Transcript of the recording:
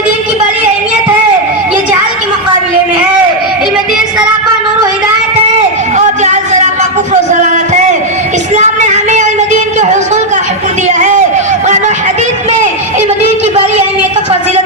علم دین کی بڑی اہمیت ہے، یہ جہل کے مقابلے میں ہے۔ علم دین سراپا نور و ہدایت ہے اور جہل سراپا کفر و ضلالت ہے۔ اسلام نے ہمیں علم دین کے حصول کا حکم دیا ہے۔ قرآن و حدیث میں علم دین کی بڑی اہمیت و فضیلت